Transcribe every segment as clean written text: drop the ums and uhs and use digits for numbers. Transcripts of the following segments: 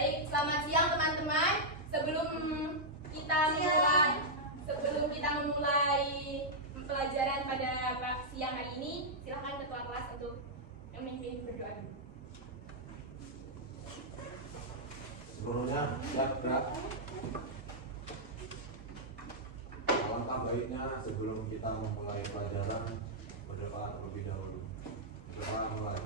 Baik, selamat siang teman-teman. Sebelum kita memulai pelajaran pada siang hari ini, silakan ketua kelas untuk memimpin berdoa dulu. Sebelumnya, siap gerak. Alangkah baiknya sebelum kita memulai pelajaran, berdoa terlebih dahulu. Berdoa mulai.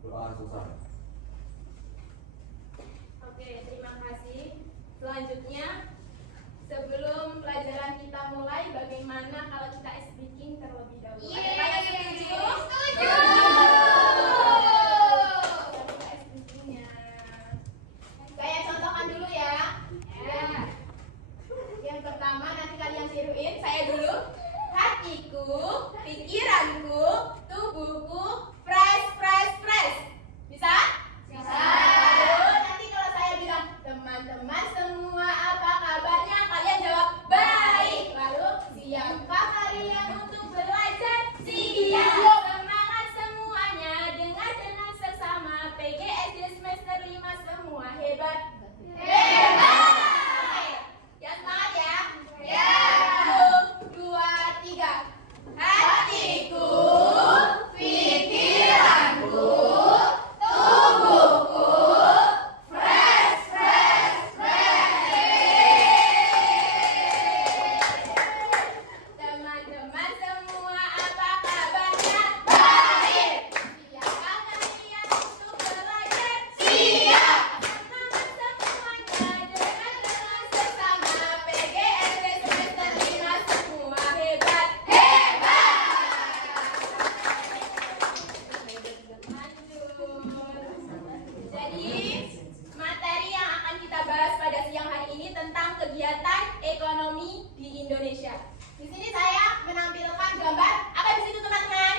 Doa selesai. Oke, terima kasih. Selanjutnya, sebelum pelajaran kita mulai, bagaimana kalau kita speaking terlebih dahulu? Ada yang setuju? Setuju. Kita speakingnya. Saya contohkan dulu ya. Ya. Yang pertama nanti kalian tiruin. Saya dulu. Hatiku, pikiranku, tubuhku, press. Bisa? Bisa. Lalu nanti kalau saya bilang, teman-teman semua apa kabarnya? Kalian jawab, baik. Lalu, siapkah kalian untuk belajar? Siap. Semangat semuanya, dengar dengan sesama. PGSD semester 5 semua hebat. Hebat. Ya semangat ya. Ya. 1, 2, 3. Hatiku, pikiranku, tubuhku, fresh. Teman-teman semua apa kabarnya? Baik. Siapkah kalian untuk belajar? Siap. Semangat semuanya, dengar dengan sesama. PGSD semester 5 semua hebat. Hebat. Jadi, materi yang akan kita bahas pada siang hari ini tentang kegiatan ekonomi di Indonesia. Di sini saya menampilkan gambar. Apa di situ teman-teman?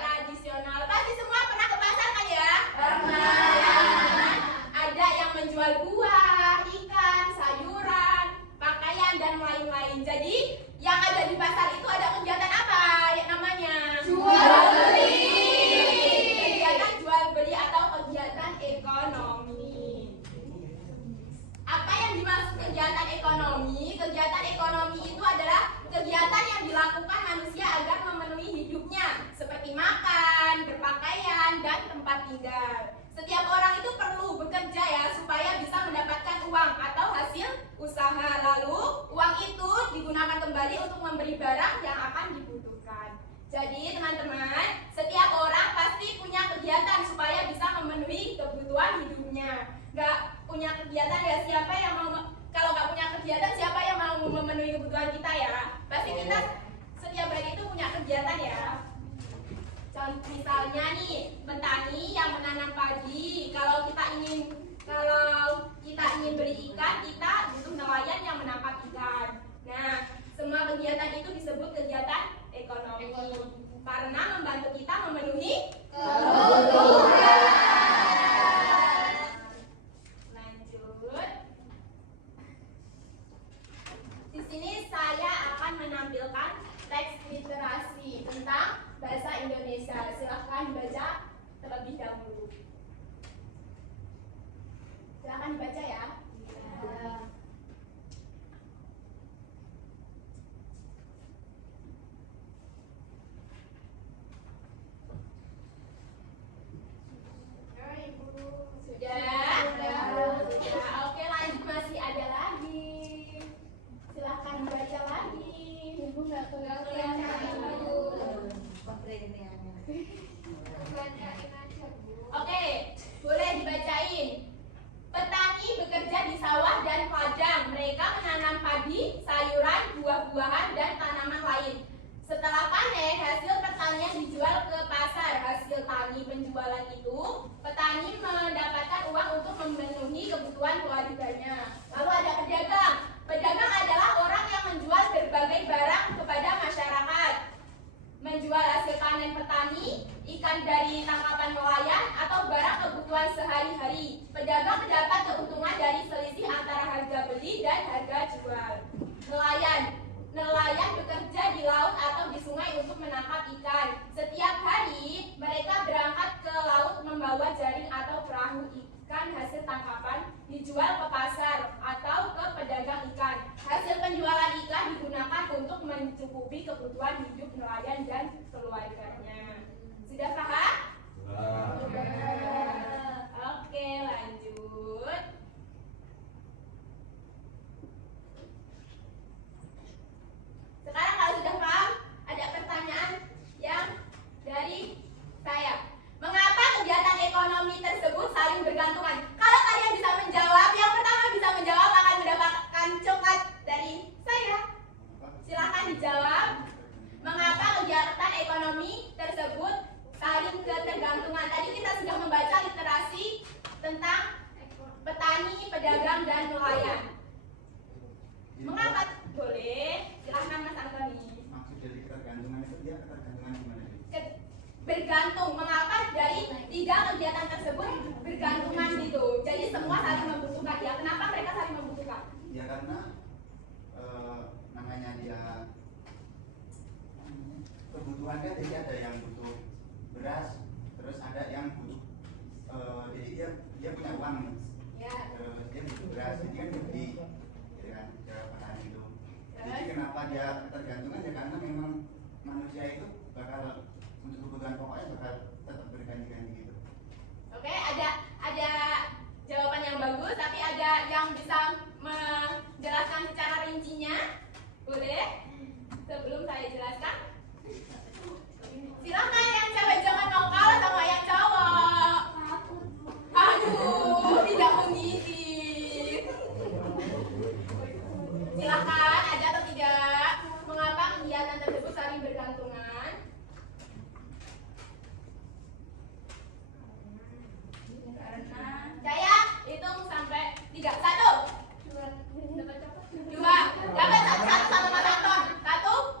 Tradisional. Pasti semua pernah ke pasar kan ya? Pernah. Ada yang menjual buah, ikan, sayuran, pakaian dan lain-lain. Jadi, yang ada di pasar itu ada kegiatan apa? Yang namanya jual beli. Kegiatan jual beli atau kegiatan ekonomi. Apa yang dimaksud kegiatan ekonomi? Kegiatan ekonomi itu adalah kegiatan yang dilakukan manusia agar memenuhi hidupnya, seperti makan, berpakaian, dan tempat tinggal. Setiap orang itu perlu bekerja ya, supaya bisa mendapatkan uang atau hasil usaha. Lalu, uang itu digunakan kembali untuk membeli barang yang akan dibutuhkan. Jadi, teman-teman, setiap orang pasti punya kegiatan supaya bisa memenuhi kebutuhan hidupnya. Gak punya kegiatan ya, siapa yang mau, kalau gak punya kegiatan, siapa yang mau memenuhi kebutuhan kita ya? Pasti kita setiap hari itu punya kegiatan ya. Contoh misalnya nih, petani yang menanam padi. Kalau kita ingin beli ikan, kita butuh nelayan yang menangkap ikan. Nah, semua kegiatan itu disebut kegiatan ekonomi karena membantu kita memenuhi kebutuhan. Lanjut. Di sini saya akan menampilkan teks literasi tentang bahasa Indonesia. Silahkan dibaca terlebih dahulu. Silahkan dibaca ya. Sudah. Oke, lanjut, masih ada lagi. Silahkan dibaca lagi. Ibu nggak kelihatan. Oke, boleh dibacain. Petani bekerja di sawah dan ladang. Mereka menanam padi, sayuran, buah-buahan, dan tanaman lain. Setelah panen, hasil pertanian dijual ke pasar. Hasil tani penjualan itu, petani mendapatkan uang untuk memenuhi kebutuhan keluarganya. Lalu ada pedagang. Pedagang adalah orang yang menjual berbagai barang kepada masyarakat. Menjual hasil panen petani, ikan dari tangkapan nelayan, atau barang kebutuhan sehari-hari. Pedagang mendapat keuntungan dari selisih antara harga beli dan harga jual. Nelayan menangkap ikan. Setiap hari mereka berangkat ke laut membawa jaring atau perahu ikan hasil tangkapan dijual ke pasar atau ke pedagang ikan. Hasil penjualan ikan digunakan untuk mencukupi kebutuhan hidup nelayan dan keluarganya. Sudah paham? Oke, lanjut. Sekarang kalau sudah paham, ada pertanyaan yang dari saya. Mengapa kegiatan ekonomi tersebut saling bergantungan? Kalau kalian bisa menjawab, yang pertama bisa menjawab akan mendapatkan coklat dari saya. Silahkan dijawab. Mengapa kegiatan ekonomi tersebut saling ketergantungan? Tadi kita sudah membaca literasi tentang petani, pedagang, dan nelayan. Mengapa? Boleh, silahkan Mas Antoni. Maksud dari ketergantungan itu dia ketergantungan gimana? Bergantung, mengapa dari tiga kegiatan tersebut bergantungan gitu. Jadi semua saling membutuhkan ya. Kenapa mereka saling membutuhkan? Ya karena namanya dia kebutuhannya, jadi ada yang butuh beras, terus ada yang butuh jadi dia punya uang, Ya. terus dia butuh beras, jadi kan beli, ya kan, ke petani itu. Jadi kenapa dia ketergantungan ya karena memang manusia itu bakal untuk kebutuhan pokoknya bakal tetap berganti-ganti gitu. Oke, ada jawaban yang bagus, tapi ada yang bisa menjelaskan secara rincinya? Boleh? Sebelum saya jelaskan, silakan yang cewek jangan mau kalah sama yang cowok. Aduh, tidak menggigit. Silakan, ada atau tidak? Mengapa kegiatan tersebut saling bergantungan? Karena saya hitung sampai 3. 1. 2. Dapat satu sama Mas Anton. 1.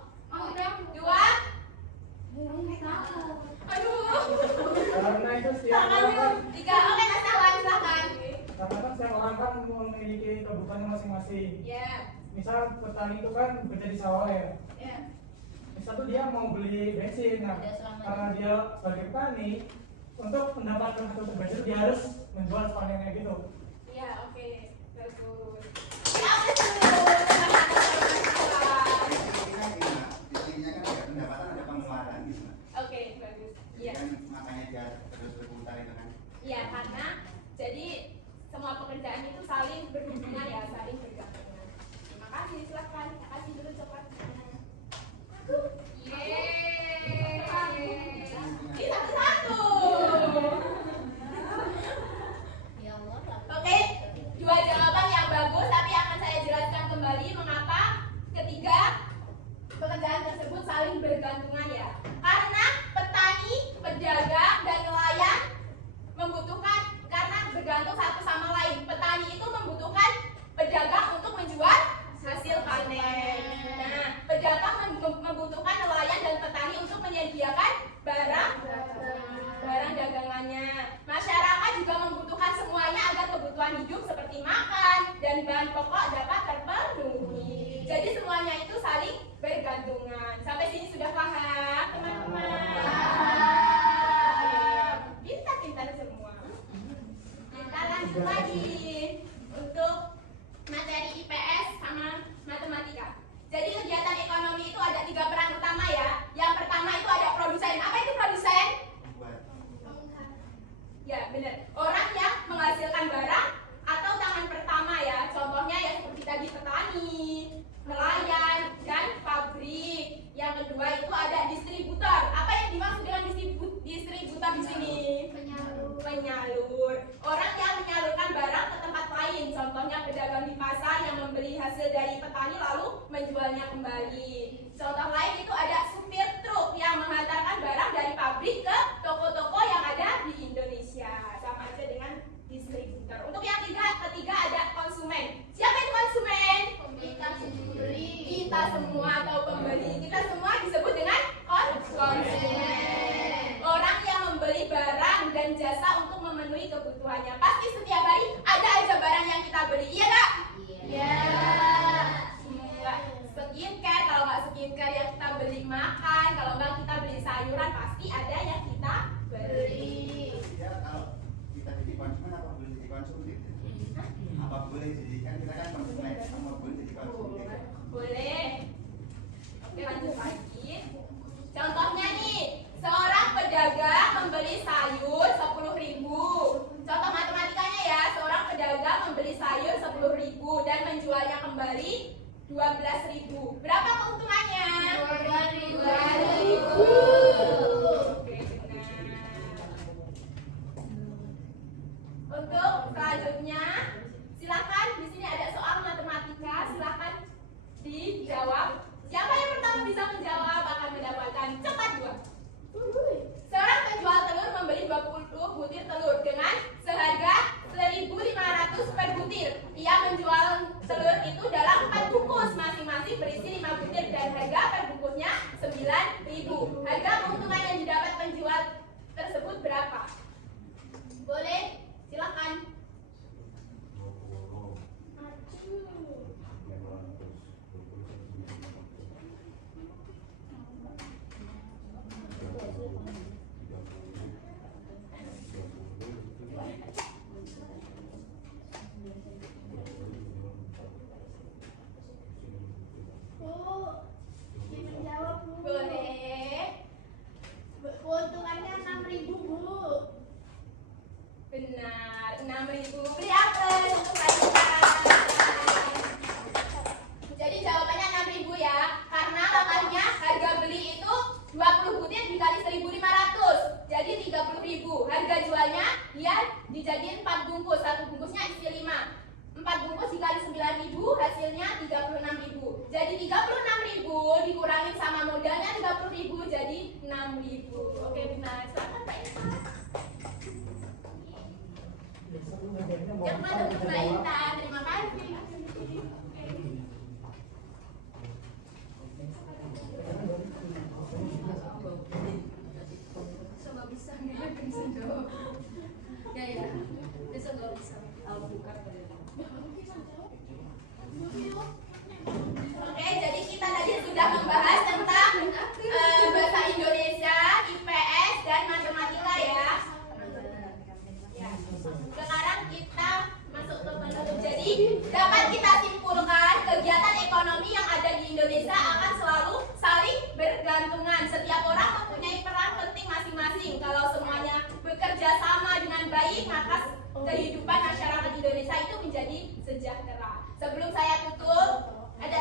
2. Aduh. Karena itu setiap Tangan orang kan, 3. Oke, Mas Tawan, silakan. karena kan setiap orang kan memiliki kebutuhannya masing-masing. Ya. Misal petani itu kan bekerja di sawah ya. Ya. Misal tuh dia mau beli bensin, nah karena dia sebagai petani untuk mendapatkan hasil bensin dia harus menjual panennya gitu. Iya, oke. Bagus. Ya, betul. Terima kasih, Mas Tawan. Intinya kan ada pendapatan, ada pengeluaran gitu. Oke, bagus. Jadi Iya. kan makanya dia terus berputar itu kan. Iya, karena jadi semua pekerjaan itu saling berhubungan ya, saling bergantungan. Terima kasih, silakan. Terima kasih dulu coklat. Yeay. Ini satu-satu. Oke, 2 jawaban yang bagus, tapi akan saya jelaskan kembali mengapa ketiga pekerjaan tersebut saling bergantungan ya. Karena petani, pedagang, dan nelayan membutuhkan, karena bergantung satu sama lain. Petani itu membutuhkan pedagang untuk menjual hasil panen. Nah, pedagang membutuhkan nelayan dan petani untuk menyediakan barang dagangannya. Masyarakat juga membutuhkan semuanya agar kebutuhan hidup seperti makan dan bahan pokok dapat terpenuhi. Jadi semuanya itu saling bergantungan. Sampai sini sudah paham, teman-teman? Pintar-pintar semua. Kita lanjut lagi untuk materi IPS sama matematika. Jadi kegiatan ekonomi itu ada 3 peran utama ya. Yang pertama itu ada produsen. Apa itu produsen? Ya, benar. Orang yang menghasilkan barang atau tangan pertama ya. Contohnya ya seperti tadi petani, nelayan, dan pabrik. Yang kedua itu ada distributor. Apa yang dimaksud dengan distributor di sini? Penyalur. Orang yang menyalurkan barang ke tempat lain. Contohnya pedagang di pasar yang membeli hasil dari petani lalu menjualnya kembali. Contoh lain itu ada supir truk yang menghantarkan barang dari pabrik ke toko-toko yang ada di Indonesia. Sama aja dengan distributor. Untuk yang ketiga ada konsumen. Siapa yang konsumen? Kita semua atau pembeli. Kita semua disebut dengan konsumen. Orang yang membeli barang dan jasa untuk memenuhi kebutuhannya. Pasti setiap hari ada aja barang yang kita beli. Iya nggak? Iya. Semua skincare, kalau nggak skincare ya kita beli makan. Kalau nggak boleh jadi konsumtif? Apa boleh jadi, kan kita kan konsumen, apa boleh jadi konsumtif? Boleh. Oke, lanjut lagi. Contohnya nih, seorang pedagang membeli sayur 10.000. Contoh matematikanya ya, seorang pedagang membeli sayur 10.000 dan menjualnya kembali 12.000. Berapa keuntungannya? 2.000. Oke, benar. Untuk selanjutnya, silakan di sini ada soal matematika, silakan dijawab. Siapa yang pertama bisa menjawab akan mendapatkan cepat 2. Seorang penjual telur membeli 20 butir telur dengan seharga 1.500 per butir. Ia menjual telur itu dalam 4 bungkus, masing-masing berisi 5 butir dan harga per bungkusnya 9.000. Harga keuntungan yang didapat penjual tersebut berapa? Boleh, silakan. 6.000. Beri apel untuk Raisa. Jadi jawabannya 6.000 ya. Karena makanya harga beli itu 20 butir dikali 1.500. Jadi 30.000. Harga jualnya dia dijadiin 4 bungkus. Satu bungkusnya isi 5. 4 bungkus dikali 9.000 hasilnya 36.000. Jadi 36.000 dikurangin sama modalnya 30.000 jadi 6.000. Oke, benar. Silakan Pak Isa. Cepat untuk Mbak Inta. Terima kasih. Besok nggak bisa nggak bisa dong. Ya besok nggak bisa. Oke, jadi kita tadi sudah membahas tentang bahasa Indonesia, IPS dan matematika ya. Sekarang kita masuk ke penutup. Jadi dapat kita simpulkan kegiatan ekonomi yang ada di Indonesia akan selalu saling bergantungan. Setiap orang mempunyai peran penting masing-masing. Kalau semuanya bekerja sama dengan baik, maka kehidupan masyarakat Indonesia itu menjadi sejahtera. Sebelum saya tutup, ada